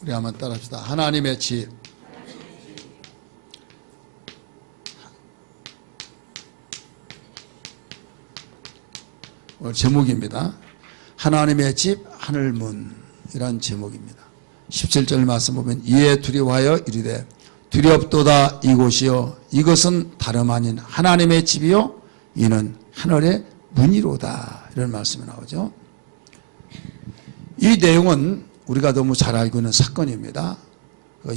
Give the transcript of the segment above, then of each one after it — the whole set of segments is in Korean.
우리 한번 따라합시다. 하나님의 집. 오늘 제목입니다. 하나님의 집 하늘문이란 제목입니다. 17절 말씀 보면 이에 두려워하여 이르되 두렵도다 이곳이요 이것은 다름 아닌 하나님의 집이요 이는 하늘의 문이로다. 이런 말씀이 나오죠. 이 내용은 우리가 너무 잘 알고 있는 사건입니다.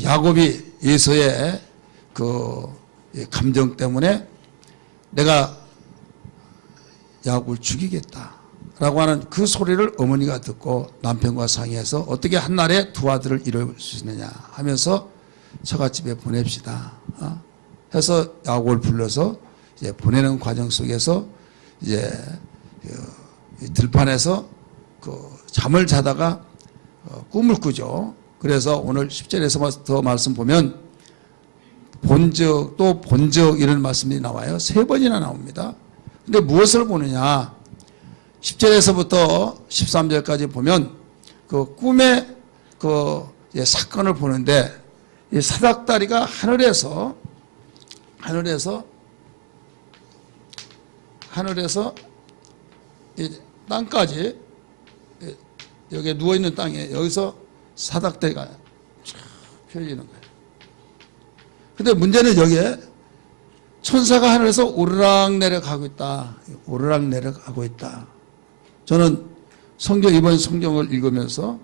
야곱이 에서의 그 감정 때문에 내가 야곱을 죽이겠다라고 하는 그 소리를 어머니가 듣고 남편과 상의해서 어떻게 한날에 두 아들을 이룰 수 있느냐 하면서 처갓집에 보냅시다. 해서 야곱을 불러서 이제 보내는 과정 속에서 이제 들판에서 잠을 자다가 꿈을 꾸죠. 그래서 오늘 10절에서 더 말씀 보면 본적 또 본적 이런 말씀이 나와요. 3번이나 나옵니다. 근데 무엇을 보느냐? 10절에서부터 13절까지 보면 그 꿈의 사건을 보는데 이 사닥다리가 하늘에서 이 땅까지 여기에 누워있는 땅에 여기서 사닥다리가 쫙 펴지는 거예요. 근데 문제는 여기에 천사가 하늘에서 오르락 내려가고 있다. 오르락 내려가고 있다. 저는 이번 성경을 읽으면서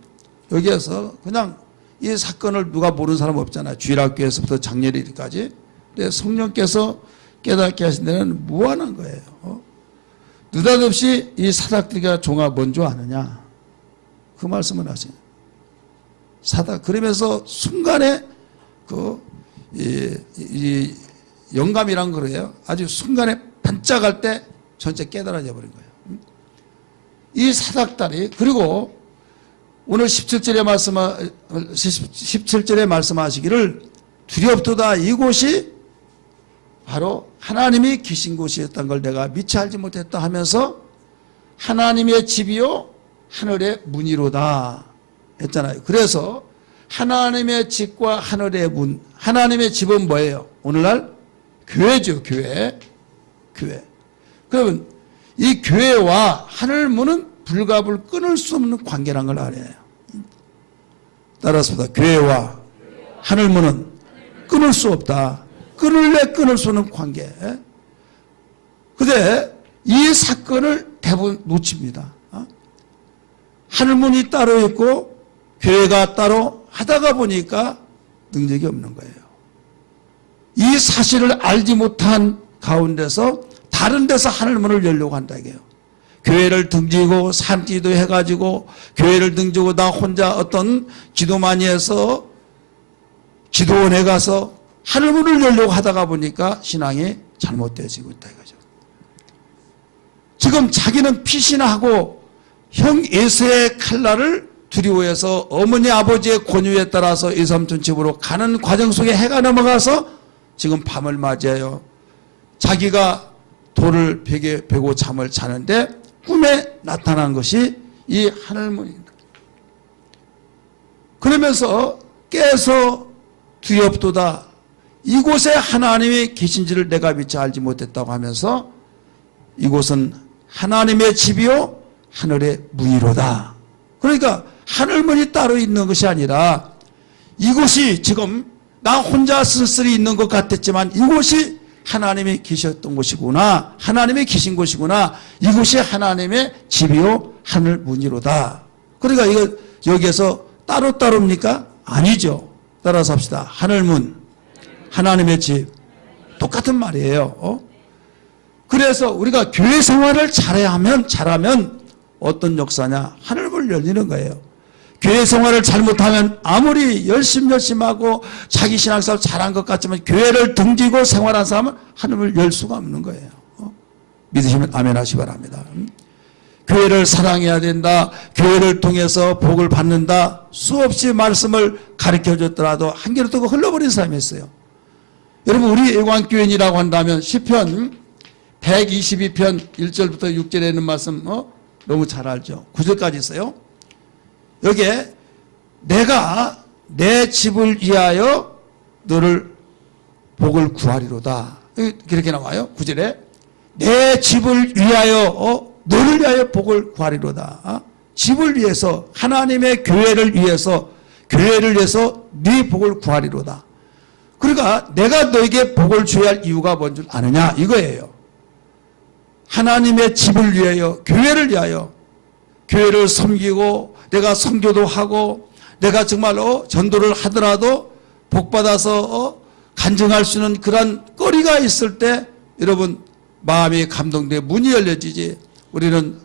여기에서 그냥 이 사건을 누가 모르는 사람 없잖아요. 주일학교에서부터 장례일까지. 근데 성령께서 깨닫게 하신 데는 무한한 거예요. 느닷없이 이 사닥다리가 종아 뭔 줄 아느냐. 그 말씀을 하세요. 그러면서 순간에 이 영감이란 거예요. 아주 순간에 반짝할 때 전체 깨달아져 버린 거예요. 이 사닥다리 그리고 오늘 17절에 말씀하시기를 두렵도다 이곳이 바로 하나님이 계신 곳이었던 걸 내가 미처 알지 못했다 하면서 하나님의 집이요 하늘의 문이로다 했잖아요. 그래서 하나님의 집과 하늘의 문, 하나님의 집은 뭐예요? 오늘날 교회죠. 교회. 그러면 이 교회와 하늘 문은 불갑을 끊을 수 없는 관계란 걸 알아야 해요. 따라서 교회와 하늘 문은 끊을 수 없다. 끊을 수 없는 관계. 근데 이 사건을 대부분 놓칩니다. 하늘문이 따로 있고 교회가 따로 하다가 보니까 능력이 없는 거예요. 이 사실을 알지 못한 가운데서 다른 데서 하늘문을 열려고 한다 이게요. 교회를 등지고 산기도 해가지고 교회를 등지고 나 혼자 어떤 기도 많이 해서 기도원에 가서 하늘문을 열려고 하다가 보니까 신앙이 잘못되어지고 있다 이거죠. 지금 자기는 피신하고 형 에서의 칼날을 두려워해서 어머니 아버지의 권유에 따라서 이삼촌 집으로 가는 과정 속에 해가 넘어가서 지금 밤을 맞이해요. 자기가 돌을 벽에 베고 잠을 자는데 꿈에 나타난 것이 이 하늘문입니다. 그러면서 깨서 두렵도다 이곳에 하나님이 계신지를 내가 미처 알지 못했다고 하면서 이곳은 하나님의 집이요 하늘의 문이로다. 그러니까 하늘문이 따로 있는 것이 아니라 이곳이 지금 나 혼자 쓸쓸히 있는 것 같았지만 이곳이 하나님이 계셨던 곳이구나. 하나님이 계신 곳이구나. 이곳이 하나님의 집이요 하늘문이로다. 그러니까 이거 여기에서 따로따로입니까? 아니죠. 따라서 합시다. 하늘문, 하나님의 집. 똑같은 말이에요. 그래서 우리가 교회 생활을 잘하면 어떤 역사냐? 하늘문 열리는 거예요. 교회 생활을 잘못하면 아무리 열심히 하고 자기 신앙생활 잘한 것 같지만 교회를 등지고 생활한 사람은 하늘을 열 수가 없는 거예요. 믿으시면 아멘 하시기 바랍니다. 교회를 사랑해야 된다. 교회를 통해서 복을 받는다. 수없이 말씀을 가르쳐줬더라도 한 개로 뜨고 흘러버린 사람이 있어요. 여러분 우리 애광교인이라고 한다면 시편 122편 1절부터 6절에 있는 말씀 너무 잘 알죠. 9절까지 있어요. 여기에 내가 내 집을 위하여 너를 복을 구하리로다. 그렇게 나와요. 9절에 내 집을 위하여 너를 위하여 복을 구하리로다. 집을 위해서 하나님의 교회를 위해서 네 복을 구하리로다. 그러니까 내가 너에게 복을 줘야 할 이유가 뭔 줄 아느냐 이거예요. 하나님의 집을 위하여 교회를 위하여 교회를 섬기고 내가 선교도 하고 내가 정말로 전도를 하더라도 복받아서 간증할 수 있는 그런 거리가 있을 때 여러분 마음이 감동돼 문이 열려지지. 우리는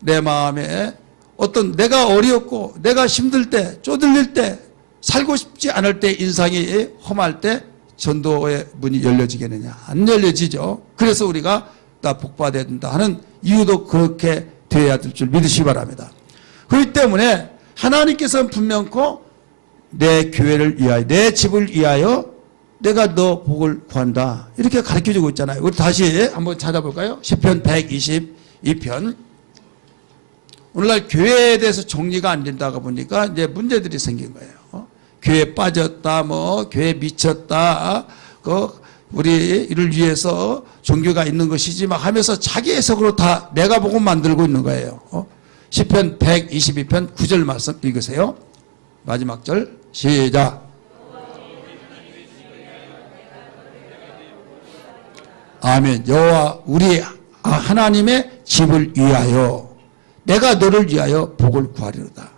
내 마음에 어떤 내가 어렵고 내가 힘들 때 쪼들릴 때 살고 싶지 않을 때 인상이 험할 때 전도의 문이 열려지겠느냐. 안 열려지죠. 그래서 우리가 다 복받아야 된다 하는 이유도 그렇게 되어야 될 줄 믿으시기 바랍니다. 그렇기 때문에 하나님께서는 분명코 내 교회를 위하여 내 집을 위하여 내가 너 복을 구한다 이렇게 가르쳐주고 있잖아요. 우리 다시 한번 찾아볼까요? 시편 122편. 오늘날 교회에 대해서 정리가 안 된다고 보니까 이제 문제들이 생긴 거예요. 교회 빠졌다, 교회 미쳤다, 우리 이를 위해서 종교가 있는 것이지 막 하면서 자기 해석으로 다 내가 복음 만들고 있는 거예요. 시편 122편 9절 말씀 읽으세요. 마지막 절 시작. 아멘. 여호와 우리 하나님의 집을 위하여 내가 너를 위하여 복을 구하리로다.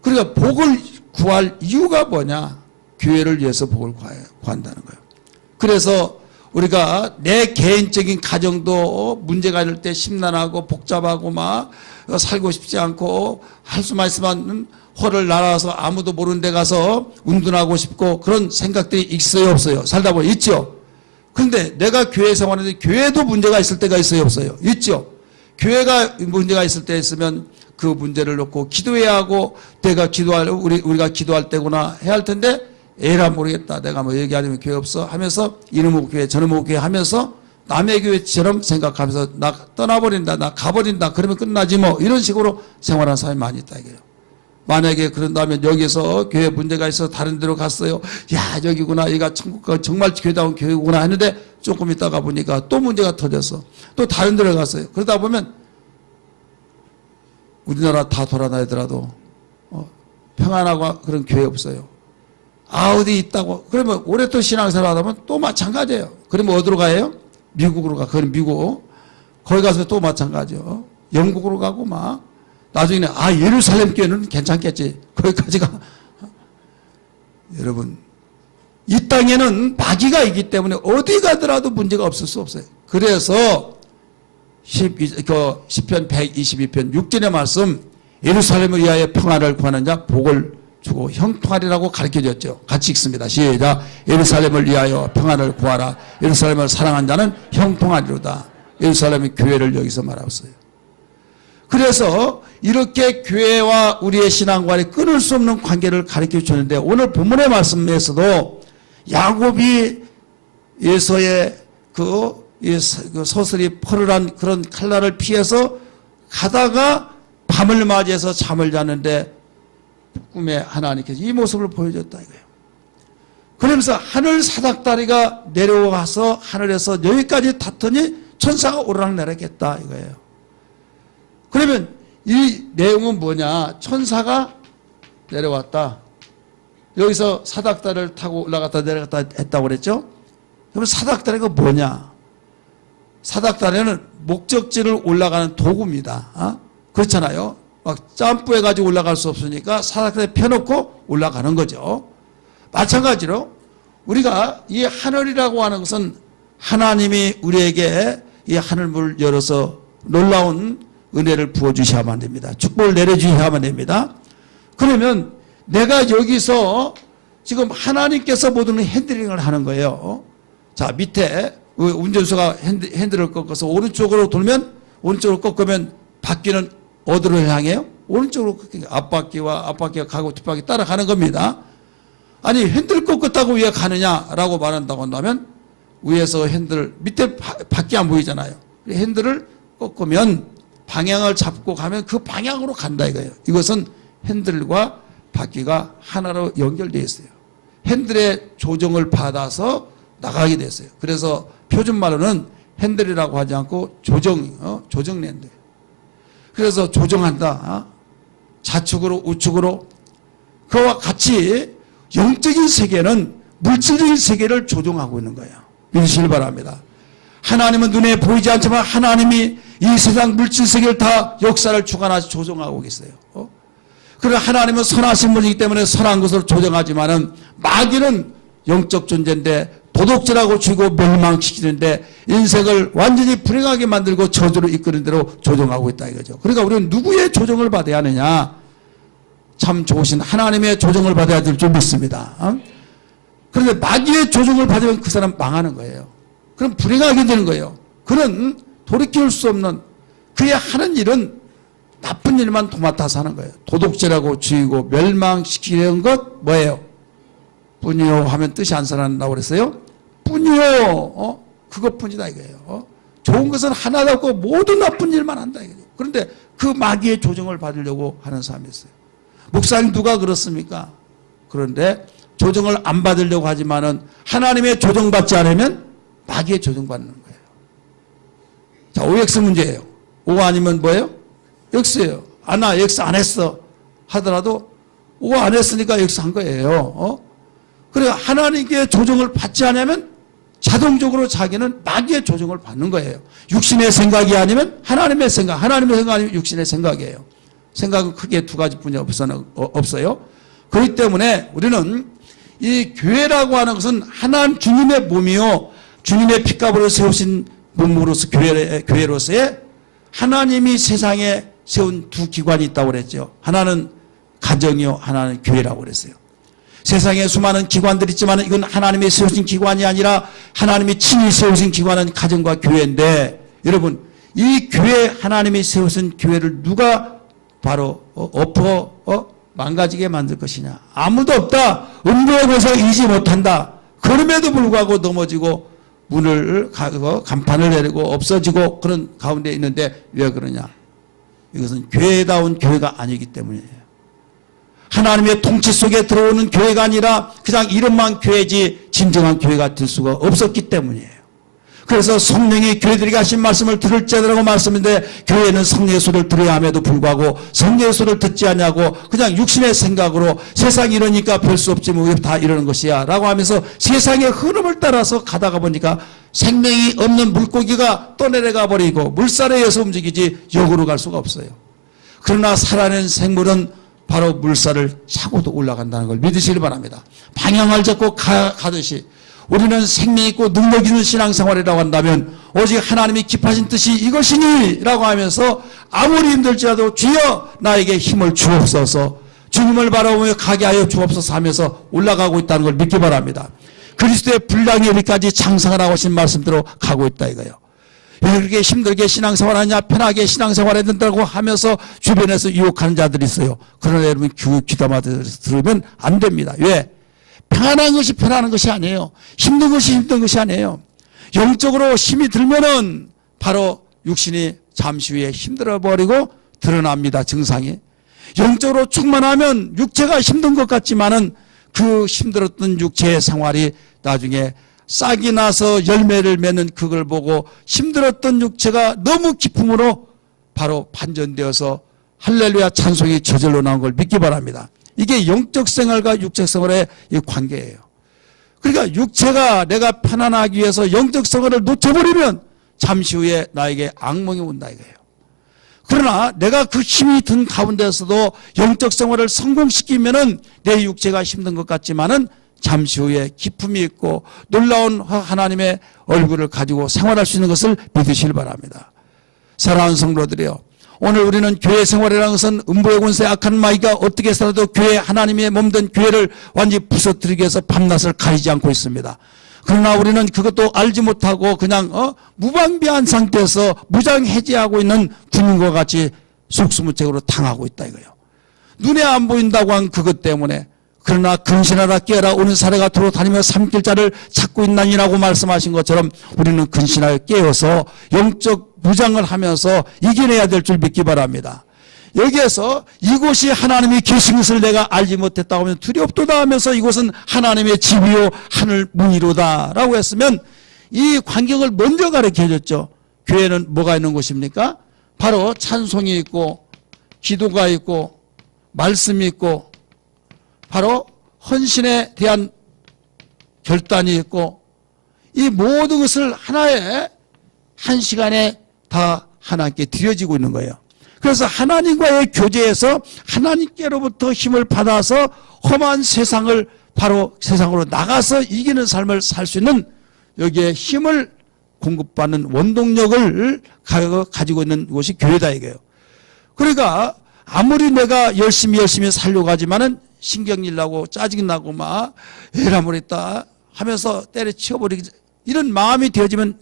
그러니까 복을 구할 이유가 뭐냐? 교회를 위해서 복을 구한다는 거예요. 그래서 우리가 내 개인적인 가정도 문제가 있을 때 심란하고 복잡하고 막 살고 싶지 않고 할 수만 있으면 허를 날아서 아무도 모르는 데 가서 운동하고 싶고 그런 생각들이 있어요 없어요? 살다 보면 있죠. 그런데 내가 교회 생활하는데 교회도 문제가 있을 때가 있어요 없어요? 있죠. 교회가 문제가 있을 때 있으면 그 문제를 놓고 기도해야 하고 내가 우리가 기도할 때구나 해야 할 텐데 에라 모르겠다. 내가 얘기하려면 교회 없어 하면서 이놈의 교회 저놈의 교회 하면서 남의 교회처럼 생각하면서 나 떠나버린다. 나 가버린다. 그러면 끝나지 이런 식으로 생활하는 사람이 많이 있다 이거예요. 만약에 그런다면 여기서 교회 문제가 있어서 다른 데로 갔어요. 야 여기구나. 여기가 천국 정말 교회다운 교회구나 했는데 조금 있다가 보니까 또 문제가 터져서 또 다른 데로 갔어요. 그러다 보면 우리나라 다 돌아다니더라도 평안하고 그런 교회 없어요. 어디 있다고 그러면 오랫동안 신앙생활 하다 보면 또 마찬가지예요. 그러면 어디로 가요? 미국으로 가. 그건 미국. 거기 가서 또 마찬가지요. 영국으로 가고 막 나중에는 예루살렘 교회는 괜찮겠지. 거기까지 가. 여러분 이 땅에는 마귀가 있기 때문에 어디 가더라도 문제가 없을 수 없어요. 그래서 시편 122편 6절의 말씀 예루살렘을 위하여 평안을 구하는 자 복을 주고 형통하리라고 가르쳐줬죠. 같이 읽습니다. 시작. 예루살렘을 위하여 평안을 구하라. 예루살렘을 사랑한 자는 형통하리로다. 예루살렘의 교회를 여기서 말했어요. 그래서 이렇게 교회와 우리의 신앙과의 끊을 수 없는 관계를 가르쳐 주는데 오늘 본문의 말씀에서도 야곱이 에서의 그 서슬이 퍼르란 그런 칼날을 피해서 가다가 밤을 맞이해서 잠을 자는데 꿈에 하나님께서 이 모습을 보여줬다 이거예요. 그러면서 하늘 사닥다리가 내려와서 하늘에서 여기까지 닿더니 천사가 오르락내리겠다 이거예요. 그러면 이 내용은 뭐냐? 천사가 내려왔다. 여기서 사닥다리를 타고 올라갔다 내려갔다 했다고 그랬죠? 그러면 사닥다리가 뭐냐? 사닥다리는 목적지를 올라가는 도구입니다. 그렇잖아요. 막 점프해가지고 올라갈 수 없으니까 사닥다리 펴놓고 올라가는 거죠. 마찬가지로 우리가 이 하늘이라고 하는 것은 하나님이 우리에게 이 하늘문을 열어서 놀라운 은혜를 부어주셔야만 됩니다. 축복을 내려주셔야만 됩니다. 그러면 내가 여기서 지금 하나님께서 모든 핸들링을 하는 거예요. 자, 밑에 운전수가 핸들을 꺾어서 오른쪽으로 돌면 오른쪽으로 꺾으면 바퀴는 어디로 향해요? 오른쪽으로 앞바퀴가 가고 뒷바퀴 따라가는 겁니다. 아니 핸들 꺾었다고 왜 가느냐라고 말한다고 한다면 위에서 핸들 밑에 바퀴 안 보이잖아요. 핸들을 꺾으면 방향을 잡고 가면 그 방향으로 간다 이거예요. 이것은 핸들과 바퀴가 하나로 연결되어 있어요. 핸들의 조정을 받아서 나가게 됐어요. 그래서 표준말로는 핸들이라고 하지 않고 조정랜드예요. 그래서 조정한다. 좌측으로 우측으로. 그와 같이 영적인 세계는 물질적인 세계를 조종하고 있는 거예요. 믿으시길 바랍니다. 하나님은 눈에 보이지 않지만 하나님이 이 세상 물질 세계를 다 역사를 주관하시 조종하고 계세요. 그러나 하나님은 선하신 분이기 때문에 선한 것을 조정하지만은 마귀는 영적 존재인데 도둑질하고 죽이고 멸망시키는데 인생을 완전히 불행하게 만들고 저주로 이끄는 대로 조정하고 있다 이거죠. 그러니까 우리는 누구의 조정을 받아야 하느냐? 참 좋으신 하나님의 조정을 받아야 될 줄 믿습니다. 그런데 마귀의 조정을 받으면 그 사람 망하는 거예요. 그럼 불행하게 되는 거예요. 그는 돌이킬 수 없는 그의 하는 일은 나쁜 일만 도맡아서 하는 거예요. 도둑질하고 죽이고 멸망시키는 것 뭐예요? 뿐이요 하면 뜻이 안 살아난다고 그랬어요? 뿐이요. 그것뿐이다 이거예요. 좋은 것은 하나도 없고 모든 나쁜 일만 한다 이거예요. 그런데 그 마귀의 조정을 받으려고 하는 사람이 있어요. 목사님 누가 그렇습니까? 그런데 조정을 안 받으려고 하지만은 하나님의 조정받지 않으면 마귀의 조정받는 거예요. 자, OX 문제예요. O 아니면 뭐예요? X예요. 나 X 안 했어 하더라도 O 안 했으니까 X 한 거예요. 그래 하나님께 조정을 받지 않으면 자동적으로 자기는 마귀의 조정을 받는 거예요. 육신의 생각이 아니면 하나님의 생각, 하나님의 생각 아니면 육신의 생각이에요. 생각은 크게 두 가지뿐이 없어요. 그렇기 때문에 우리는 이 교회라고 하는 것은 하나님 주님의 몸이요 주님의 핏값으로 세우신 몸으로서 교회로서의 하나님이 세상에 세운 두 기관이 있다고 그랬죠. 하나는 가정이요 하나는 교회라고 그랬어요. 세상에 수많은 기관들이 있지만 이건 하나님이 세우신 기관이 아니라 하나님이 친히 세우신 기관은 가정과 교회인데 여러분 이 교회 하나님이 세우신 교회를 누가 바로 망가지게 만들 것이냐. 아무도 없다. 음부의 권세가 이기지 못한다. 그럼에도 불구하고 넘어지고 문을 가고 간판을 내리고 없어지고 그런 가운데 있는데 왜 그러냐. 이것은 교회다운 교회가 아니기 때문이에요. 하나님의 통치 속에 들어오는 교회가 아니라 그냥 이름만 교회지 진정한 교회가 될 수가 없었기 때문이에요. 그래서 성령이 교회들에게 하신 말씀을 들을지라고 말씀인데 교회는 성령의 소리를 들어야 함에도 불구하고 성령의 소리를 듣지 않냐고 그냥 육신의 생각으로 세상이 이러니까 별 수 없지 뭐 다 이러는 것이야 라고 하면서 세상의 흐름을 따라서 가다가 보니까 생명이 없는 물고기가 떠내려가 버리고 물살에 의해서 움직이지 역으로 갈 수가 없어요. 그러나 살아낸 생물은 바로 물살을 차고도 올라간다는 걸 믿으시길 바랍니다. 방향을 잡고 가듯이 우리는 생명 있고 능력 있는 신앙생활이라고 한다면 오직 하나님이 기뻐하신 뜻이 이것이니 라고 하면서 아무리 힘들지라도 주여 나에게 힘을 주옵소서 주님을 바라보며 가게 하여 주옵소서 하면서 올라가고 있다는 걸 믿기 바랍니다. 그리스도의 분량이 여기까지 장성을 하고 오신 말씀대로 가고 있다 이거예요. 이렇게 힘들게 신앙생활하냐 편하게 신앙생활해야 된다고 하면서 주변에서 유혹하는 자들이 있어요. 그러나 여러분 귀담아 들으면 안 됩니다. 왜? 평안한 것이 편안한 것이 아니에요. 힘든 것이 힘든 것이 아니에요. 영적으로 힘이 들면은 바로 육신이 잠시 후에 힘들어 버리고 드러납니다. 증상이. 영적으로 충만하면 육체가 힘든 것 같지만은 그 힘들었던 육체의 생활이 나중에 싹이 나서 열매를 맺는 그걸 보고 힘들었던 육체가 너무 기쁨으로 바로 반전되어서 할렐루야 찬송이 저절로 나온 걸 믿기 바랍니다. 이게 영적 생활과 육적 생활의 이 관계예요. 그러니까 육체가 내가 편안하기 위해서 영적 생활을 놓쳐버리면 잠시 후에 나에게 악몽이 온다 이거예요. 그러나 내가 그 힘이 든 가운데서도 영적 생활을 성공시키면은 내 육체가 힘든 것 같지만은 잠시 후에 기쁨이 있고 놀라운 하나님의 얼굴을 가지고 생활할 수 있는 것을 믿으시길 바랍니다. 사랑하는 성도들이요. 오늘 우리는 교회 생활이라는 것은 음부의 권세 악한 마귀가 어떻게 해서라도 교회 하나님의 몸된 교회를 완전히 부서뜨리기 위해서 밤낮을 가리지 않고 있습니다. 그러나 우리는 그것도 알지 못하고 그냥 무방비한 상태에서 무장해제하고 있는 군인과 같이 속수무책으로 당하고 있다 이거예요. 눈에 안 보인다고 한 그것 때문에 그러나 근신하라 깨어라 오는 사례가 도로 다니며 삼킬자를 찾고 있나니라고 말씀하신 것처럼 우리는 근신하여 깨어서 영적 무장을 하면서 이겨내야 될 줄 믿기 바랍니다. 여기에서 이곳이 하나님이 계신 것을 내가 알지 못했다고 하면 두렵도다 하면서 이곳은 하나님의 집이요 하늘 문이로다 라고 했으면 이 광경을 먼저 가르쳐 줬죠. 교회는 뭐가 있는 곳입니까? 바로 찬송이 있고 기도가 있고 말씀이 있고 바로 헌신에 대한 결단이 있고 이 모든 것을 하나의 한 시간에 다 하나님께 드려지고 있는 거예요. 그래서 하나님과의 교제에서 하나님께로부터 힘을 받아서 험한 세상을 바로 세상으로 나가서 이기는 삶을 살 수 있는 여기에 힘을 공급받는 원동력을 가지고 있는 곳이 교회다 이거예요. 그러니까 아무리 내가 열심히 살려고 하지만은 신경질 나고 짜증 나고 막 에라 모르겠다 하면서 때려치워버리기 이런 마음이 되어지면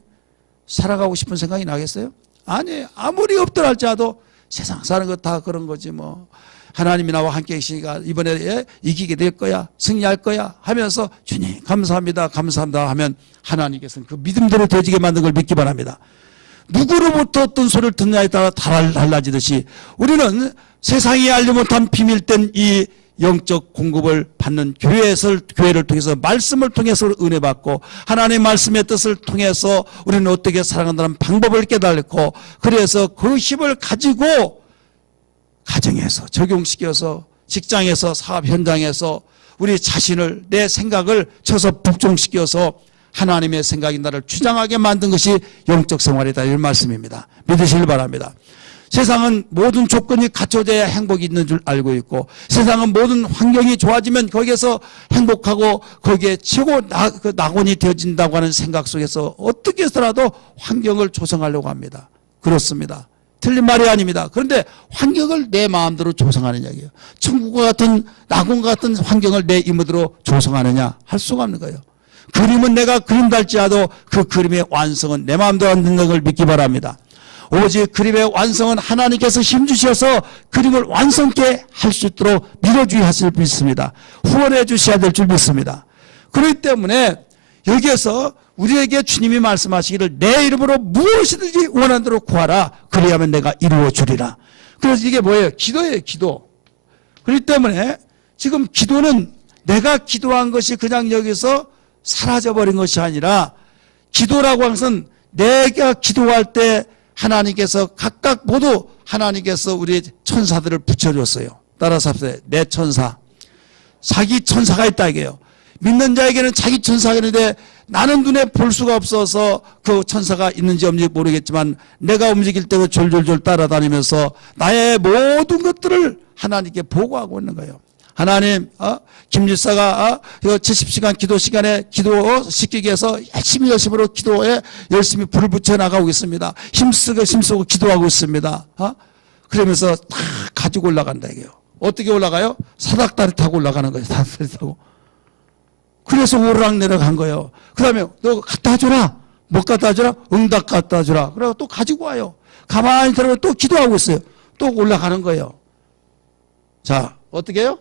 살아가고 싶은 생각이 나겠어요? 아니, 아무리 없더라 할지라도 세상 사는 거 다 그런 거지 뭐. 하나님이 나와 함께 계시니까 이번에 이기게 될 거야, 승리할 거야 하면서 주님 감사합니다 하면 하나님께서는 그 믿음대로 되어지게 만든 걸 믿기 바랍니다. 누구로부터 어떤 소리를 듣느냐에 따라 달라지듯이 우리는 세상이 알지 못한 비밀된 이 영적 공급을 받는 교회를 통해서 말씀을 통해서 은혜 받고 하나님의 말씀의 뜻을 통해서 우리는 어떻게 살아간다는 방법을 깨달고 그래서 그 힘을 가지고 가정에서 적용시켜서 직장에서 사업 현장에서 우리 자신을 내 생각을 쳐서 복종시켜서 하나님의 생각이 나를 주장하게 만든 것이 영적 생활이다 이 말씀입니다. 믿으시길 바랍니다. 세상은 모든 조건이 갖춰져야 행복이 있는 줄 알고 있고 세상은 모든 환경이 좋아지면 거기에서 행복하고 거기에 최고 낙원이 되어진다고 하는 생각 속에서 어떻게 해서라도 환경을 조성하려고 합니다. 그렇습니다. 틀린 말이 아닙니다. 그런데 환경을 내 마음대로 조성하는 이야기예요. 천국과 같은 낙원과 같은 환경을 내 임무대로 조성하느냐 할 수가 없는 거예요. 그림은 내가 그린다 할지라도 그 그림의 완성은 내 마음대로 안 되는 걸 믿기 바랍니다. 오직 그림의 완성은 하나님께서 힘주셔서 그림을 완성케 할 수 있도록 밀어주셔야 할 줄 믿습니다. 후원해 주셔야 될 줄 믿습니다. 그렇기 때문에 여기에서 우리에게 주님이 말씀하시기를 내 이름으로 무엇이든지 원하는 대로 구하라. 그리하면 내가 이루어 주리라. 그래서 이게 뭐예요? 기도예요, 기도. 그렇기 때문에 지금 기도는 내가 기도한 것이 그냥 여기서 사라져버린 것이 아니라 기도라고 하는 것은 내가 기도할 때 하나님께서 각각 모두 하나님께서 우리 천사들을 붙여줬어요. 따라서 합시다. 내 천사. 자기 천사가 있다 이게요. 믿는 자에게는 자기 천사가 있는데 나는 눈에 볼 수가 없어서 그 천사가 있는지 없는지 모르겠지만 내가 움직일 때 졸졸졸 따라다니면서 나의 모든 것들을 하나님께 보고하고 있는 거예요. 하나님, 김일사가 70시간 기도 시간에 기도시키기 위해서 열심히로 기도에 열심히 불을 붙여 나가고 있습니다. 힘쓰고 기도하고 있습니다. 그러면서 다 가지고 올라간다 이게요. 어떻게 올라가요? 사닥다리 타고 올라가는 거예요. 사닥다리 타고. 그래서 오르락내락 한 거예요. 그 다음에 너 갖다 주라. 못 갖다 주라? 응답 갖다 주라. 그래서 또 가지고 와요. 가만히 들어가면 또 기도하고 있어요. 또 올라가는 거예요. 자, 어떻게 해요?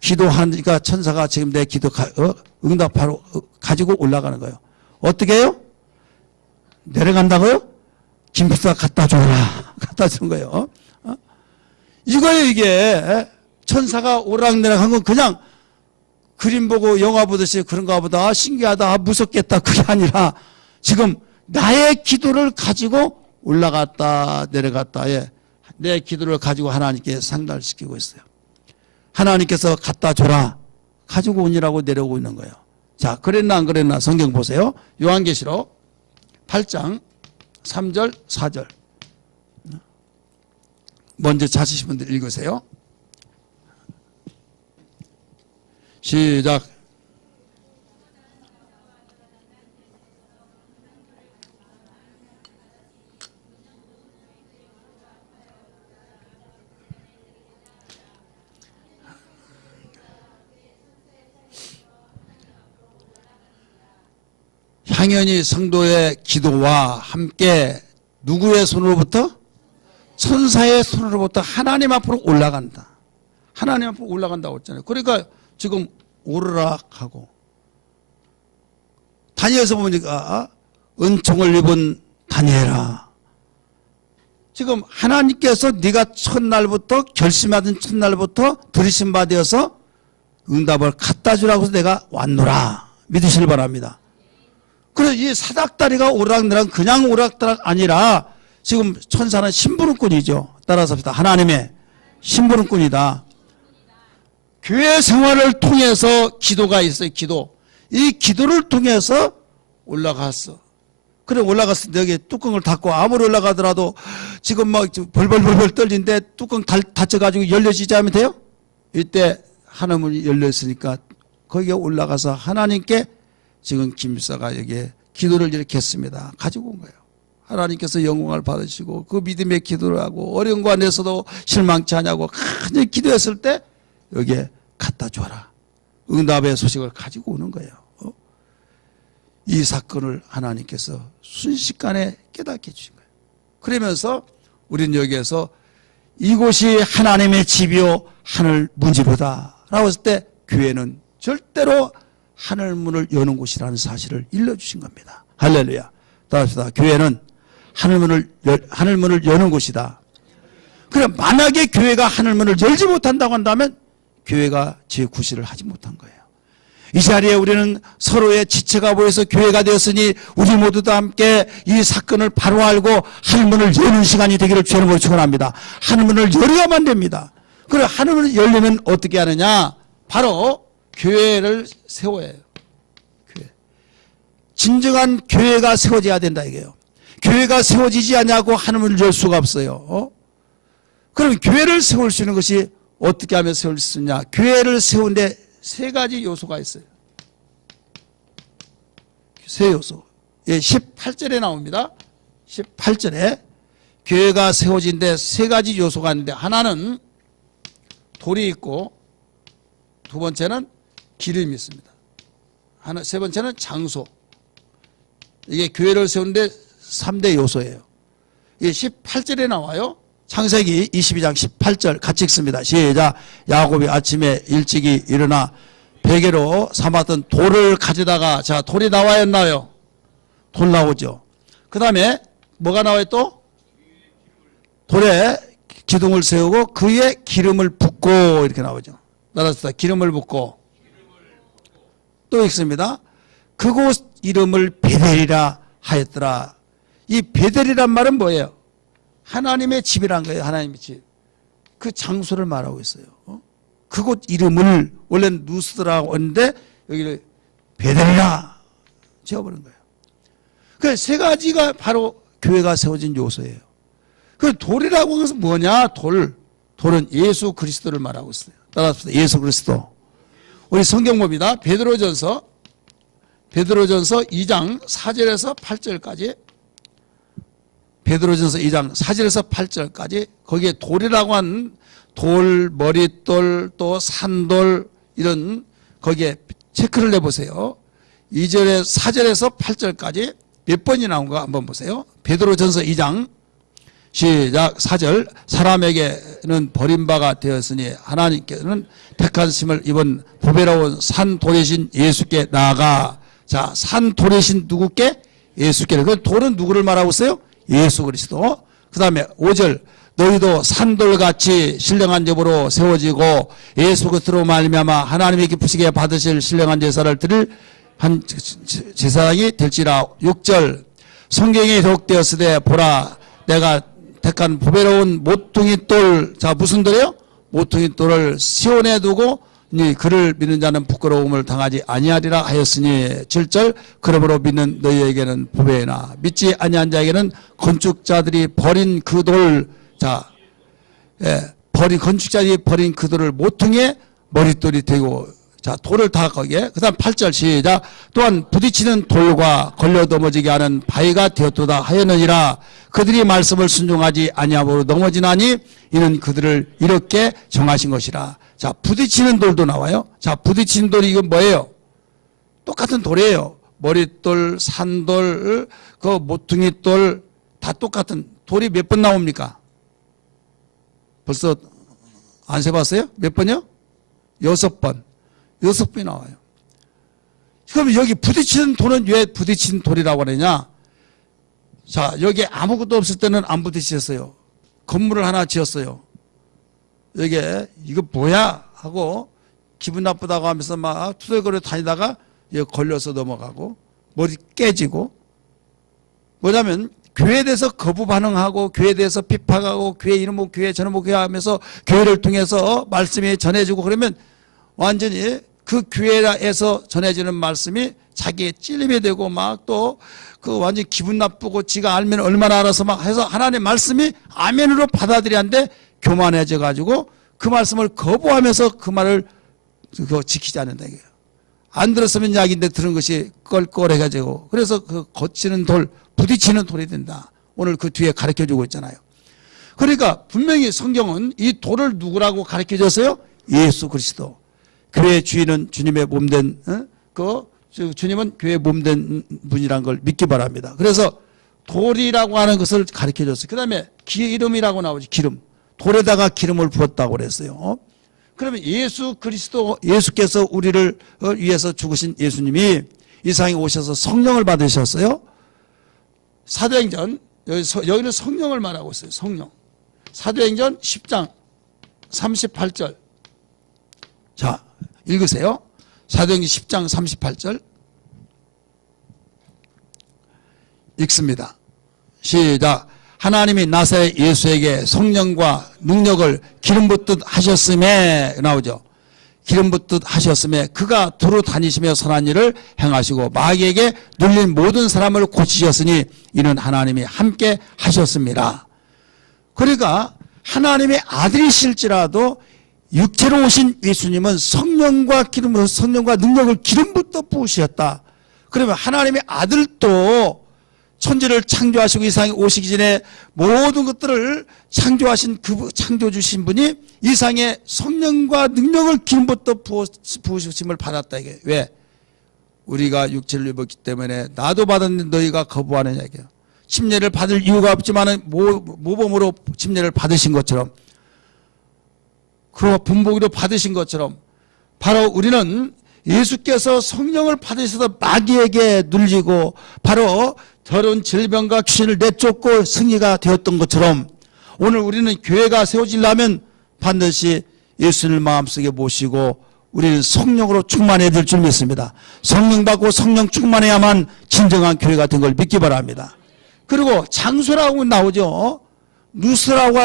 기도하니까 천사가 지금 내 기도 응답하러 가지고 올라가는 거예요. 어떻게 해요? 내려간다고요? 김비서가 갖다 줘라. 갖다 주는 거예요. 이거예요, 이게. 천사가 오락내락 한 건 그냥 그림 보고 영화 보듯이 그런가 보다, 신기하다, 무섭겠다, 그게 아니라 지금 나의 기도를 가지고 올라갔다, 내려갔다, 내 기도를 가지고 하나님께 상달시키고 있어요. 하나님께서 갖다 줘라. 가지고 오니라고 내려오고 있는 거예요. 자, 그랬나 안 그랬나 성경 보세요. 요한계시록 8장 3절 4절. 먼저 찾으신 분들 읽으세요. 시작. 향연이 성도의 기도와 함께 누구의 손으로부터? 천사의 손으로부터 하나님 앞으로 올라간다. 하나님 앞으로 올라간다고 했잖아요. 그러니까 지금 오르락하고 다니엘서 보니까 은총을 입은 다니엘아 지금 하나님께서 네가 첫날부터 결심하던 첫날부터 들으신 바 되어서 응답을 갖다 주라고 해서 내가 왔노라. 믿으시길 바랍니다. 그래서 이 사닥다리가 오락내락 그냥 오락다락 아니라 지금 천사는 심부름꾼이죠. 따라서 합시다. 하나님의 심부름꾼이다. 교회 생활을 통해서 기도가 있어요. 기도. 이 기도를 통해서 올라갔어. 그래 올라갔을 때 여기 뚜껑을 닫고 아무리 올라가더라도 지금 막 벌벌벌벌 떨리는데 뚜껑 닫혀가지고 열려지지 않으면 돼요? 이때 하나문이 열렸으니까 거기에 올라가서 하나님께 지금 김사가 여기에 기도를 이렇게 했습니다. 가지고 온 거예요. 하나님께서 영광을 받으시고 그 믿음의 기도를 하고 어려운 거 안에서도 실망치 않냐고 간절히 기도했을 때 여기에 갖다 줘라. 응답의 소식을 가지고 오는 거예요. 이 사건을 하나님께서 순식간에 깨닫게 해주신 거예요. 그러면서 우리는 여기에서 이곳이 하나님의 집이요 하늘 문지로다 라고 했을 때 교회는 절대로 하늘 문을 여는 곳이라는 사실을 일러주신 겁니다. 할렐루야. 따라합시다. 교회는 하늘 문을 여는 곳이다. 그럼 만약에 교회가 하늘 문을 열지 못한다고 한다면 교회가 제9시를 하지 못한 거예요. 이 자리에 우리는 서로의 지체가 보여서 교회가 되었으니 우리 모두 다 함께 이 사건을 바로 알고 하늘문을 여는 시간이 되기를 주의 이름으로 축원합니다. 하늘문을 열어야만 됩니다. 그래 하늘문을 열려면 어떻게 하느냐? 바로 교회를 세워야 해요. 교회. 진정한 교회가 세워져야 된다 이게요. 교회가 세워지지 않냐고 하늘문을 열 수가 없어요. 그럼 교회를 세울 수 있는 것이 어떻게 하면 세울 수 있느냐? 교회를 세우는데 세 가지 요소가 있어요. 세 요소. 예, 18절에 나옵니다. 18절에 교회가 세워진데 세 가지 요소가 있는데 하나는 돌이 있고 두 번째는 기름이 있습니다. 세 번째는 장소. 이게 교회를 세우는데 3대 요소예요. 이게 18절에 나와요. 창세기 22장 18절 같이 읽습니다. 시작. 야곱이 아침에 일찍이 일어나 베개로 삼았던 돌을 가져다가 자 돌이 나와야 나와요. 돌 나오죠. 그 다음에 뭐가 나와요 또? 돌에 기둥을 세우고 그에 기름을 붓고 이렇게 나오죠. 따라서 기름을 붓고 또 읽습니다. 그곳 이름을 베델이라 하였더라. 이 베델이란 말은 뭐예요? 하나님의 집이란 거예요. 하나님의 집. 그 장소를 말하고 있어요. 그곳 이름을 원래는 누스라고 했는데 여기를 베델이라 지어버린 거예요. 그 세 가지가 바로 교회가 세워진 요소예요. 그 돌이라고 하는 것은 뭐냐? 돌은 예수 그리스도를 말하고 있어요. 따라서 예수 그리스도. 우리 성경 봅니다. 베드로전서 2장 4절에서 8절까지 베드로전서 2장 4절에서 8절까지 거기에 돌이라고 한 돌, 머릿돌, 또 산돌 이런 거기에 체크를 내보세요. 2절에 4절에서 8절까지 몇 번이 나온가 한번 보세요. 베드로전서 2장 시작 4절 사람에게는 버림바가 되었으니 하나님께서는 택하심을 입은 보배로운 산돌이신 예수께 나아가 자 산돌이신 누구께? 예수께. 그 돌은 누구를 말하고 있어요? 예수 그리스도. 그 다음에 5절 너희도 산돌같이 신령한 집으로 세워지고 예수 그리스도로 말미암아 하나님의 기쁘시게 받으실 신령한 제사를 드릴 한 제사장이 될지라. 6절 성경에 기록되었으되 보라 내가 택한 보배로운 모퉁이 돌 자 무슨 돌이요? 모퉁이 돌을 시온에 두고 그를 믿는 자는 부끄러움을 당하지 아니하리라 하였으니 7절 그러므로 믿는 너희에게는 보배나 믿지 아니한 자에게는 건축자들이 버린 그 돌 자 건축자들이 버린 그 돌을 모퉁이에 머릿돌이 되고 자 돌을 다 거기에 그 다음 8절 시작 또한 부딪히는 돌과 걸려 넘어지게 하는 바위가 되었도다 하였느니라. 그들이 말씀을 순종하지 아니함으로 넘어지나니 이는 그들을 이렇게 정하신 것이라. 자 부딪히는 돌도 나와요. 자 부딪히는 돌이 이건 뭐예요? 똑같은 돌이에요. 머릿돌, 산돌, 그 모퉁이돌 다 똑같은 돌이 몇 번 나옵니까? 벌써 안 세봤어요? 몇 번이요? 6번. 6번이 나와요. 그럼 여기 부딪히는 돌은 왜 부딪히는 돌이라고 하느냐? 자, 여기 아무것도 없을 때는 안 부딪혔어요. 건물을 하나 지었어요. 이게 이거 뭐야 하고 기분 나쁘다고 하면서 막 투덜거려 다니다가 걸려서 넘어가고 머리 깨지고, 뭐냐면 교회에 대해서 거부 반응하고 교회에 대해서 비판하고 교회 이런 뭐 교회 저런 뭐 교회 하면서 교회를 통해서 말씀이 전해지고 그러면 완전히 그 교회에서 전해지는 말씀이 자기의 찔림이 되고 막 또 그 완전히 기분 나쁘고 지가 알면 얼마나 알아서 막 해서 하나님의 말씀이 아멘으로 받아들이는데 교만해져 가지고 그 말씀을 거부하면서 그 말을 지키지 않는다 이거예요. 안 들었으면 약인데 들은 것이 껄껄해가지고 그래서 그 거치는 돌, 부딪히는 돌이 된다. 오늘 그 뒤에 가르쳐주고 있잖아요. 그러니까 분명히 성경은 이 돌을 누구라고 가르쳐줬어요? 예수 그리스도. 교회의 주인은 주님의 몸된 주님은 교회의 몸된 분이란 걸 믿기 바랍니다. 그래서 돌이라고 하는 것을 가르쳐줬어요. 그 다음에 기름이라고 나오지. 기름. 돌에다가 기름을 부었다고 그랬어요. 그러면 예수 그리스도, 예수께서 우리를 위해서 죽으신 예수님이 이 세상에 오셔서 성령을 받으셨어요. 사도행전, 여기는 성령을 말하고 있어요. 성령. 사도행전 10장 38절. 자, 읽으세요. 사도행전 10장 38절. 읽습니다. 시작. 하나님이 나사렛 예수에게 성령과 능력을 기름 붓듯 하셨음에, 나오죠. 기름 붓듯 하셨음에 그가 두루 다니시며 선한 일을 행하시고 마귀에게 눌린 모든 사람을 고치셨으니 이는 하나님이 함께 하셨습니다. 그러니까 하나님의 아들이실지라도 육체로 오신 예수님은 성령과 기름으로 성령과 능력을 기름 붓듯 부으셨다. 그러면 하나님의 아들도 천지를 창조하시고 이 세상에 오시기 전에 모든 것들을 창조하신 그 창조주신 분이 이 세상에 성령과 능력을 기름 붓듯 부으심을 받았다 이게. 왜? 우리가 육체를 입었기 때문에 나도 받았는데 너희가 거부하느냐 이게요. 침례를 받을 이유가 없지만 모범으로 침례를 받으신 것처럼, 그리고 분복으로 받으신 것처럼 바로 우리는 예수께서 성령을 받으셔서 마귀에게 눌리고 바로 더러운 질병과 귀신을 내쫓고 승리가 되었던 것처럼 오늘 우리는 교회가 세워지려면 반드시 예수를 마음속에 모시고 우리는 성령으로 충만해야 될 줄 믿습니다. 성령 받고 성령 충만해야만 진정한 교회가 된 걸 믿기 바랍니다. 그리고 장소라고 나오죠. 누스라고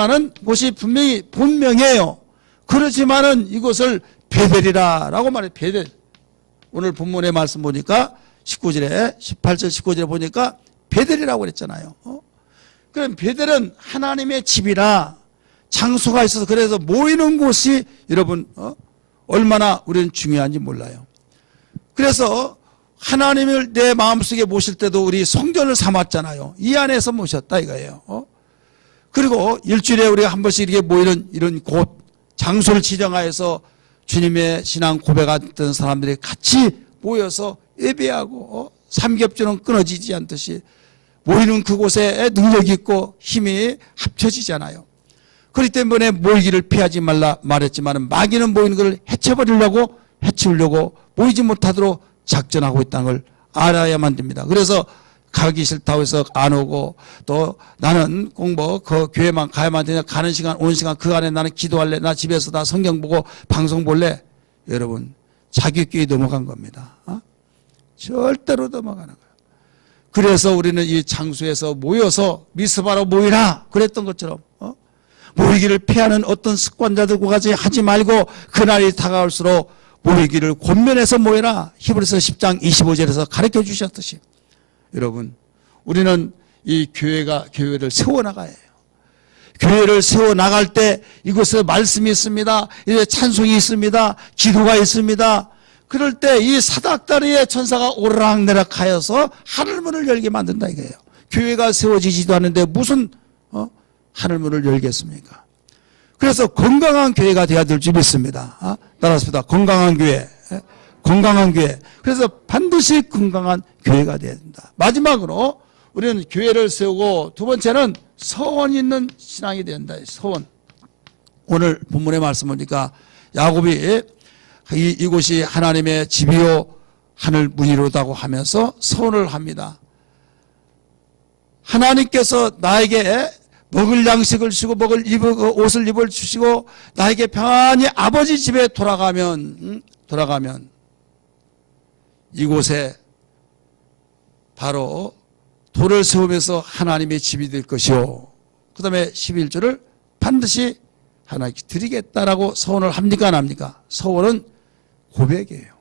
하는 곳이 분명히 본명이에요. 그렇지만은 이것을 베델이라고 말해요. 베델. 오늘 본문의 말씀 보니까 19절에 18절 19절에 보니까 베델이라고 그랬잖아요. 그럼 베델은 하나님의 집이라 장소가 있어서 그래서 모이는 곳이 여러분 얼마나 우리는 중요한지 몰라요. 그래서 하나님을 내 마음속에 모실 때도 우리 성전을 삼았잖아요. 이 안에서 모셨다 이거예요. 그리고 일주일에 우리가 한 번씩 이렇게 모이는 이런 곳 장소를 지정하여서 주님의 신앙 고백했던 사람들이 같이 모여서 예배하고 삼겹줄은 끊어지지 않듯이 모이는 그곳에 능력이 있고 힘이 합쳐지잖아요. 그렇기 때문에 모이기를 피하지 말라 말했지만 마귀는 모이는 것을 해치우려고 모이지 못하도록 작전하고 있다는 걸 알아야만 됩니다. 그래서 가기 싫다고 해서 안 오고 또 나는 공부 그 교회만 가야만 되냐 가는 시간 오는 시간 그 안에 나는 기도할래 나 집에서 다 성경 보고 방송 볼래. 여러분 자기끼리 넘어간 겁니다. 절대로 넘어가는 거예요. 그래서 우리는 이 장소에서 모여서 미스바로 모이라 그랬던 것처럼 모이기를 피하는 어떤 습관자들과 같이 하지 말고 그날이 다가올수록 모이기를 권면해서 모여라. 히브리서 10장 25절에서 가르쳐 주셨듯이 여러분 우리는 이 교회를 세워나가야 해요. 교회를 세워나갈 때 이곳에 말씀이 있습니다. 이제 찬송이 있습니다. 기도가 있습니다. 그럴 때 이 사닥다리에 천사가 오르락내락 하여서 하늘문을 열게 만든다 이거예요. 교회가 세워지지도 않는데 무슨 하늘문을 열겠습니까? 그래서 건강한 교회가 되어야 될 줄 믿습니다. 따라서 건강한 교회. 건강한 교회. 그래서 반드시 건강한 교회가 되어야 된다. 마지막으로 우리는 교회를 세우고 두 번째는 서원 있는 신앙이 된다. 서원. 오늘 본문의 말씀 보니까 야곱이 이곳이 하나님의 집이요 하늘 문이로다고 하면서 서원을 합니다. 하나님께서 나에게 먹을 양식을 주시고 먹을 옷을 입을 주시고 나에게 평안히 아버지 집에 돌아가면 이곳에 바로 돌을 세우면서 하나님의 집이 될 것이요. 그 다음에 11조를 반드시 하나님께 드리겠다라고 서원을 합니까 안 합니까? 서원은 고백이에요.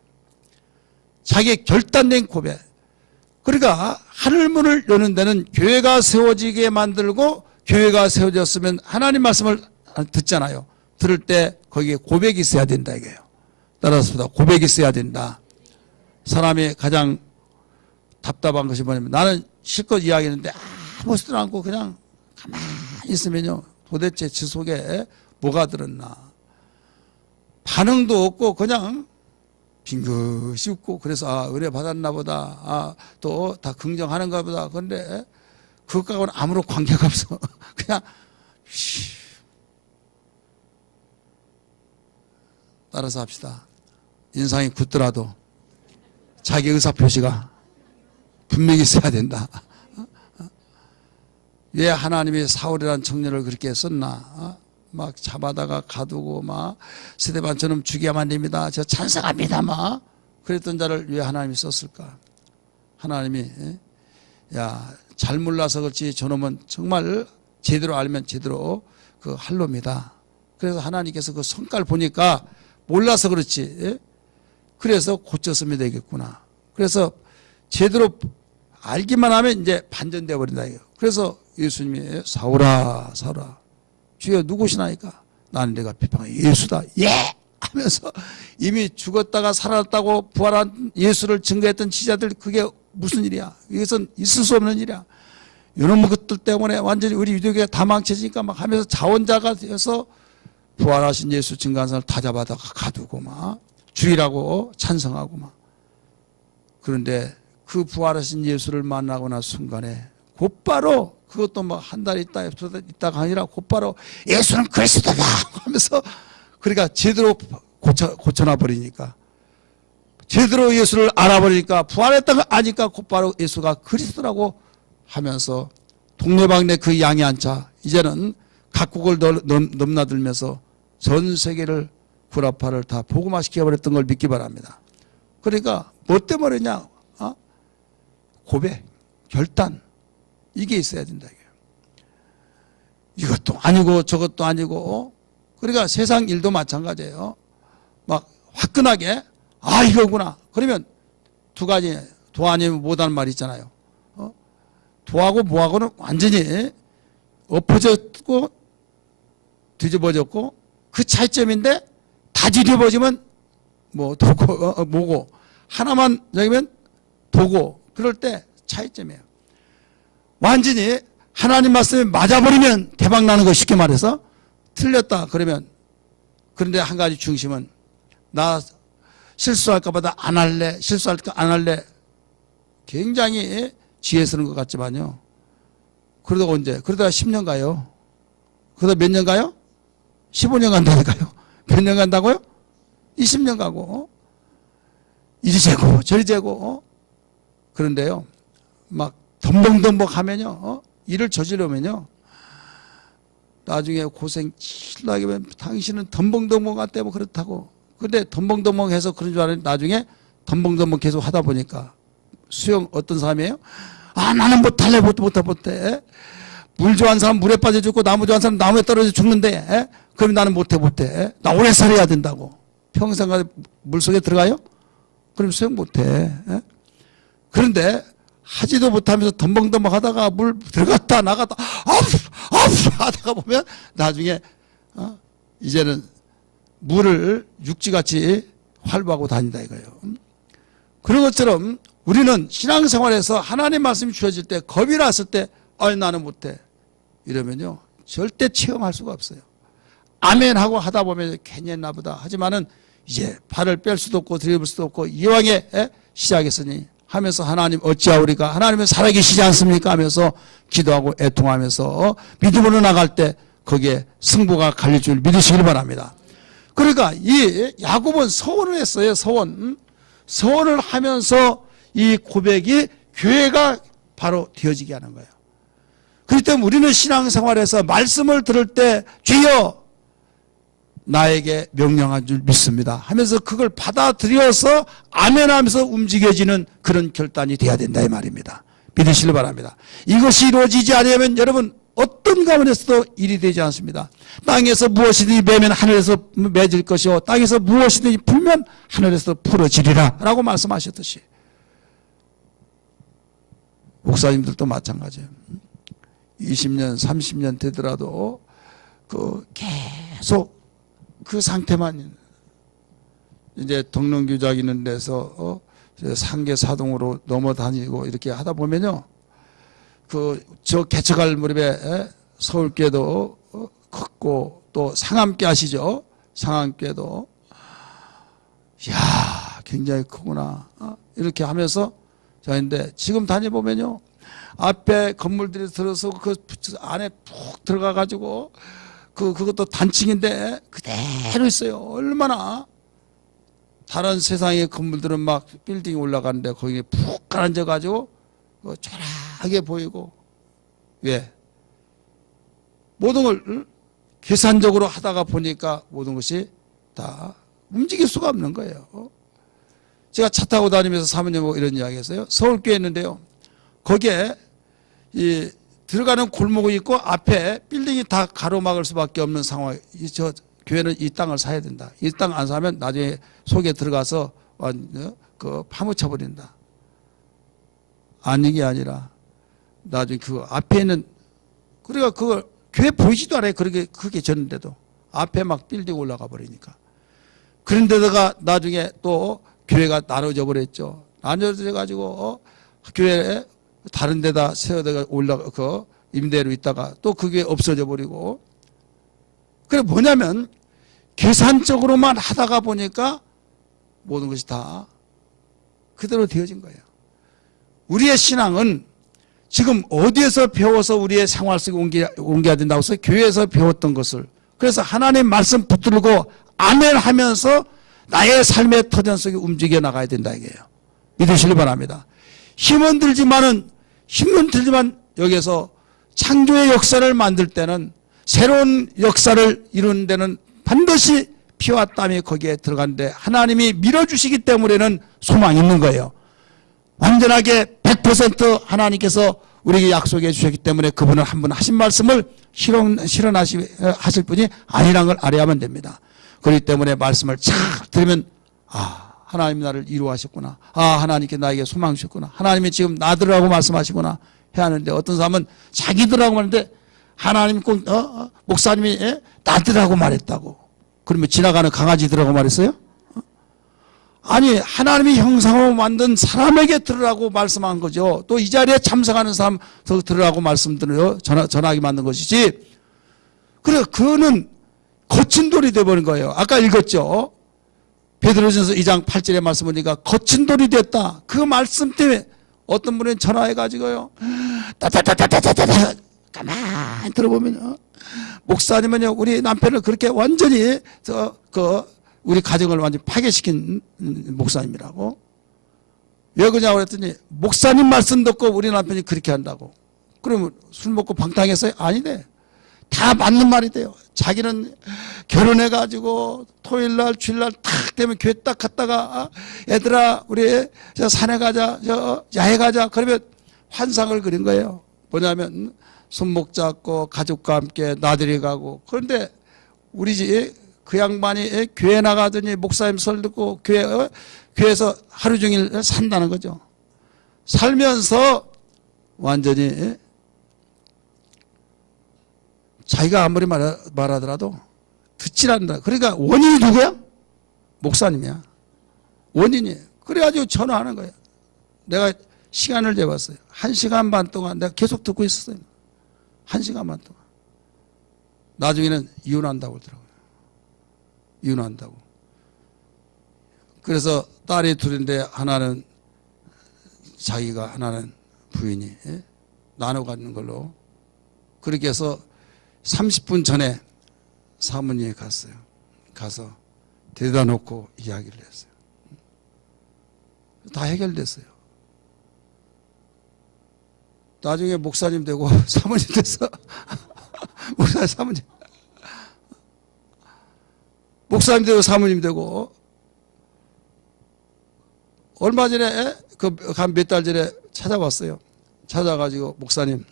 자기의 결단된 고백. 그러니까 하늘문을 여는 데는 교회가 세워지게 만들고 교회가 세워졌으면 하나님 말씀을 듣잖아요. 들을 때 거기에 고백이 있어야 된다 이거예요. 따라서 고백이 있어야 된다. 사람이 가장 답답한 것이 뭐냐면 나는 실컷 이야기했는데 아무 소리도 않고 그냥 가만히 있으면요. 도대체 지 속에 뭐가 들었나. 반응도 없고 그냥 빙긋이 웃고 그래서 은혜 받았나 보다. 또 다 긍정하는가 보다. 그런데 그것과는 아무런 관계가 없어. 그냥 따라서 합시다. 인상이 굳더라도 자기 의사표시가 분명히 있어야 된다. 왜 하나님이 사울이라는 청년을 그렇게 썼나? 막 잡아다가 가두고 막 스데반처럼 죽여야만 됩니다. 저 찬성합니다. 막 그랬던 자를 왜 하나님이 썼을까? 하나님이 잘 몰라서 그렇지 저놈은 정말 제대로 알면 제대로 그 할 놈이다. 그래서 하나님께서 그 성깔 보니까 몰라서 그렇지. 그래서 고쳤으면 되겠구나. 그래서 제대로 알기만 하면 이제 반전되어 버린다. 그래서 예수님이 사울아 주여 누구시나이까? 나는 내가 비방한 예수다. 예! 하면서 이미 죽었다가 살아났다고 부활한 예수를 증거했던 지자들 그게 무슨 일이야? 이것은 있을 수 없는 일이야. 이런 것들 때문에 완전히 우리 유대교가 다 망쳐지니까 막 하면서 자원자가 되어서 부활하신 예수 증거한 사람을 다 잡아다가 가두고 막 주의라고 찬성하고 막. 그런데 그 부활하신 예수를 만나고 난 순간에 곧바로 그것도 뭐 한 달 있다가 아니라 곧바로 예수는 그리스도다 하면서 그러니까 제대로 고쳐놔 버리니까 제대로 예수를 알아버리니까 부활했다가 아니까 곧바로 예수가 그리스도라고 하면서 동네방네 그 양이 앉아 이제는 각국을 넘나들면서 전 세계를 구라파를 다 복음화시켜버렸던 걸 믿기 바랍니다. 그러니까 뭐 때문에냐? 고백, 결단 이게 있어야 된다. 이것도 아니고 저것도 아니고 그러니까 세상 일도 마찬가지예요. 막 화끈하게 이거구나. 그러면 두 가지 도 아니면 못하는 말이 있잖아요. 도하고 뭐하고는 완전히 엎어졌고 뒤집어졌고 그 차이점인데 다 뒤집어지면 뭐 도고 뭐고 하나만 여기면 도고 그럴 때 차이점이에요. 완전히 하나님 말씀에 맞아버리면 대박 나는 거 쉽게 말해서 틀렸다 그러면 그런데 한 가지 중심은 나 실수할까 봐 나 안 할래 실수할까 안 할래 굉장히 지혜 쓰는 것 같지만요. 그러다가 언제? 그러다가 10년 가요. 그러다 몇 년 가요? 15년 간다니까요. 몇 년 간다고요? 20년 가고 이리 재고 저리 재고 그런데요. 막 덤벙덤벙 하면요. 일을 저지르면요. 나중에 고생 칠나게 하면 당신은 덤벙덤벙 할 때 뭐 그렇다고. 근데 덤벙덤벙 해서 그런 줄 알았는데 나중에 덤벙덤벙 계속 하다 보니까 수영 어떤 사람이에요? 나는 못할래 못해. 물 좋아하는 사람 물에 빠져 죽고 나무 좋아하는 사람 나무에 떨어져 죽는데 그럼 나는 못해. 나 오래 살아야 된다고. 평생 물속에 들어가요? 그럼 수영 못해. 그런데 하지도 못하면서 덤벙덤벙 하다가 물 들어갔다 나갔다 하다가 보면 나중에 이제는 물을 육지같이 활보하고 다닌다 이거예요. 그런 것처럼 우리는 신앙생활에서 하나님 말씀이 주어질 때 겁이 났을 때 나는 못해 이러면요 절대 체험할 수가 없어요. 아멘 하고 하다 보면 괜히 했나 보다 하지만은 이제 발을 뺄 수도 없고 들여볼 수도 없고 이왕에 시작했으니 하면서 하나님 어찌하오리까 하나님은 살아계시지 않습니까 하면서 기도하고 애통하면서 믿음으로 나갈 때 거기에 승부가 갈릴 줄 믿으시길 바랍니다. 그러니까 이 야곱은 서원을 했어요. 서원을 하면서 이 고백이 교회가 바로 되어지게 하는 거예요. 그렇기 때문에 우리는 신앙생활에서 말씀을 들을 때 주여 나에게 명령한 줄 믿습니다 하면서 그걸 받아들여서 아멘하면서 움직여지는 그런 결단이 돼야 된다 이 말입니다. 믿으시길 바랍니다. 이것이 이루어지지 않으면 여러분 어떤 가문에서도 일이 되지 않습니다. 땅에서 무엇이든지 매면 하늘에서 맺을 것이요 땅에서 무엇이든지 풀면 하늘에서 풀어지리라 라고 말씀하셨듯이 목사님들도 마찬가지예요. 20년 30년 되더라도 계속 그 상태만 이제 덕능규작 있는 데서 상계 사동으로 넘어다니고 이렇게 하다 보면요 저 개척할 무렵에 서울교회도 컸고 또 상암교 아시죠? 상암교회도 이야 굉장히 크구나 이렇게 하면서 저인데 지금 다녀보면요 앞에 건물들이 들어서 그 안에 푹 들어가 가지고 그것도 단층인데 그대로 있어요. 얼마나 다른 세상의 건물들은 막 빌딩이 올라가는데 거기에 푹 가라앉아 가지고 초라하게 보이고 왜? 모든 걸 계산적으로 하다가 보니까 모든 것이 다 움직일 수가 없는 거예요. 제가 차 타고 다니면서 사모님하고 이런 이야기 했어요. 서울교회 있는데요. 거기에 이 들어가는 골목이 있고 앞에 빌딩이 다 가로막을 수밖에 없는 상황. 저 교회는 이 땅을 사야 된다. 이 땅 안 사면 나중에 속에 들어가서 파묻혀 버린다. 아닌 게 아니라 나중에 그 앞에 있는 그러니까 그걸 교회 보이지도 않아요. 그렇게 졌는데도 앞에 막 빌딩 올라가 버리니까. 그런데다가 나중에 또 교회가 나눠져 버렸죠. 나눠져 가지고 교회에 다른 데다 세워다가 올라가 임대로 있다가 또 그게 없어져 버리고 그래 뭐냐면 계산적으로만 하다가 보니까 모든 것이 다 그대로 되어진 거예요. 우리의 신앙은 지금 어디에서 배워서 우리의 생활 속에 옮겨야 된다고 해서 교회에서 배웠던 것을 그래서 하나님 말씀 붙들고 아멘 하면서 나의 삶의 터전 속에 움직여 나가야 된다 이게요. 믿으시길 바랍니다. 힘은 들지만 여기서 창조의 역사를 만들 때는 새로운 역사를 이루는 데는 반드시 피와 땀이 거기에 들어가는데 하나님이 밀어주시기 때문에는 소망이 있는 거예요. 완전하게 100% 하나님께서 우리에게 약속해 주셨기 때문에 그분은 한 분 하신 말씀을 실현하실 분이 아니라는 걸 알아야만 됩니다. 그렇기 때문에 말씀을 잘 들으면 하나님이 나를 이루하셨구나. 하나님께 나에게 소망 주셨구나. 하나님이 지금 나들으라고 말씀하시구나 해야 하는데 어떤 사람은 자기들하고 하는데 하나님 꼭 목사님이 나들으라고 말했다고. 그러면 지나가는 강아지들하고 말했어요? 아니 하나님이 형상으로 만든 사람에게 들으라고 말씀한 거죠. 또 이 자리에 참석하는 사람 들으라고 말씀드려요. 전하게 만든 것이지. 그래 그거는 거친 돌이 되어버린 거예요. 아까 읽었죠. 베드로전서 2장 8절의 말씀 보니까 거친 돌이 됐다. 그 말씀 때문에 어떤 분은 전화해가지고요. 따따따따따따따 가만히 들어보면요. 목사님은요 우리 남편을 그렇게 완전히 우리 가정을 완전히 파괴시킨 목사님이라고. 왜 그러냐고 그랬더니 목사님 말씀 듣고 우리 남편이 그렇게 한다고. 그러면 술 먹고 방탕했어요? 아니네. 다 맞는 말이 돼요. 자기는 결혼해가지고 토요일날 주일날 탁 되면 교회 딱 갔다가 얘들아 우리 산에 가자 야외 가자 그러면 환상을 그린 거예요. 뭐냐면 손목 잡고 가족과 함께 나들이 가고 그런데 우리 집 그 양반이 교회 나가더니 목사님 설 듣고 교회에서 하루 종일 산다는 거죠. 살면서 완전히 자기가 아무리 말하더라도 듣질 않는다. 그러니까 원인이 누구야? 목사님이야. 원인이. 그래가지고 전화하는 거야. 내가 시간을 재봤어요. 1시간 반 동안 내가 계속 듣고 있었어요. 1시간 반 동안. 나중에는 이혼한다고 그러더라고요. 이혼한다고. 그래서 딸이 둘인데 하나는 자기가 하나는 부인이 나눠 갖는 걸로 그렇게 해서 30분 전에 사모님이 갔어요. 가서 데려다 놓고 이야기를 했어요. 다 해결됐어요. 나중에 목사님 되고 사모님 돼서 목사 사모님 목사님 되고 사모님 되고 얼마 전에 한 몇 달 전에 찾아왔어요. 찾아가지고 목사님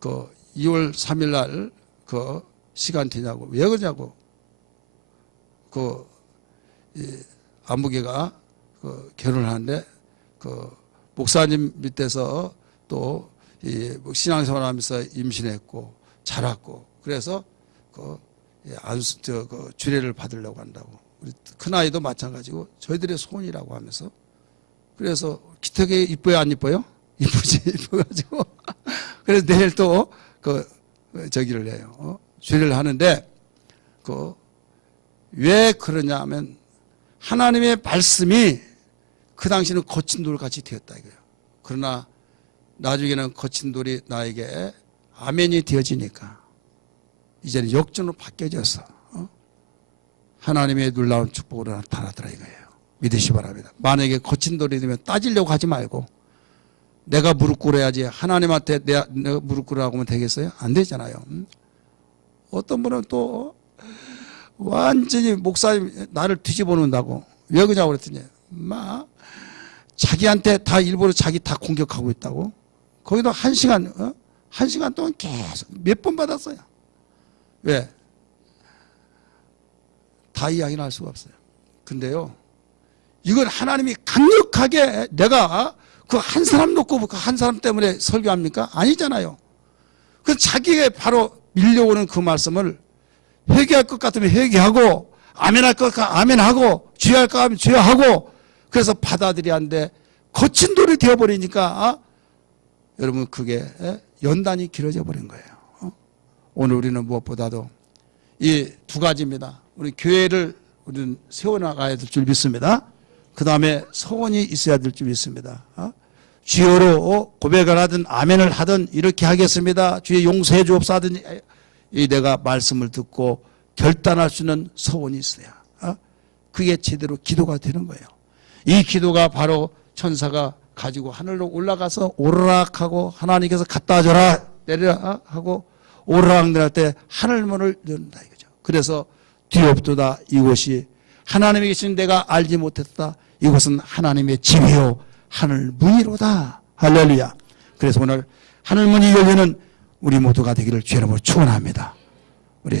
그 2월 3일 날 그 시간 되냐고 왜 그러냐고 그 안무개가 그 결혼을 하는데 그 목사님 밑에서 또 신앙생활하면서 임신했고 자랐고 그래서 그 주례를 받으려고 한다고. 우리 큰아이도 마찬가지고 저희들의 소원이라고 하면서 그래서 기특하게 이뻐요 안 이뻐요? 이쁘지 이뻐가지고 그래서 내일 또 저기를 해요. 주례를 하는데 왜 그러냐 하면 하나님의 말씀이 그 당시는 거친 돌같이 되었다 이거예요. 그러나 나중에는 거친 돌이 나에게 아멘이 되어지니까 이제는 역전으로 바뀌어져서 하나님의 놀라운 축복으로 나타나더라 이거예요. 믿으시 바랍니다. 만약에 거친 돌이 되면 따지려고 하지 말고 내가 무릎 꿇어야지 하나님한테 내가 무릎 꿇으라고 하면 되겠어요? 안 되잖아요. 어떤 분은 또 완전히 목사님 나를 뒤집어 놓는다고 왜 그러냐고 그랬더니 막 자기한테 다 일부러 자기 다 공격하고 있다고. 거기도 1시간 1시간 동안 계속 몇 번 받았어요. 왜? 다 이야기는 할 수가 없어요. 근데요 이건 하나님이 강력하게 내가 그 한 사람 놓고 그 한 사람 때문에 설교합니까? 아니잖아요. 그 자기가 바로 밀려오는 그 말씀을 회개할 것 같으면 회개하고 아멘할 것 같으면 아멘하고 주의할 것 같으면 주의하고 그래서 받아들여야 하는데 거친 돌이 되어버리니까 여러분 그게 연단이 길어져 버린 거예요. 오늘 우리는 무엇보다도 이 두 가지입니다. 우리 교회를 우리는 세워나가야 될 줄 믿습니다. 그 다음에 소원이 있어야 될 줄 믿습니다. 주여로 고백을 하든 아멘을 하든 이렇게 하겠습니다. 주의 용서해 주옵소서 하든 내가 말씀을 듣고 결단할 수 있는 소원이 있어야 그게 제대로 기도가 되는 거예요. 이 기도가 바로 천사가 가지고 하늘로 올라가서 오르락하고 하나님께서 갖다 줘라 내려라 하고 오르락 내릴 때 하늘문을 연다 이거죠. 그래서 뒤엎도다 이곳이 하나님이 계신 내가 알지 못했다. 이곳은 하나님의 집이요 하늘문이로다. 할렐루야. 그래서 오늘 하늘문이 열리는 우리 모두가 되기를 주의 이름으로 축원합니다. 우리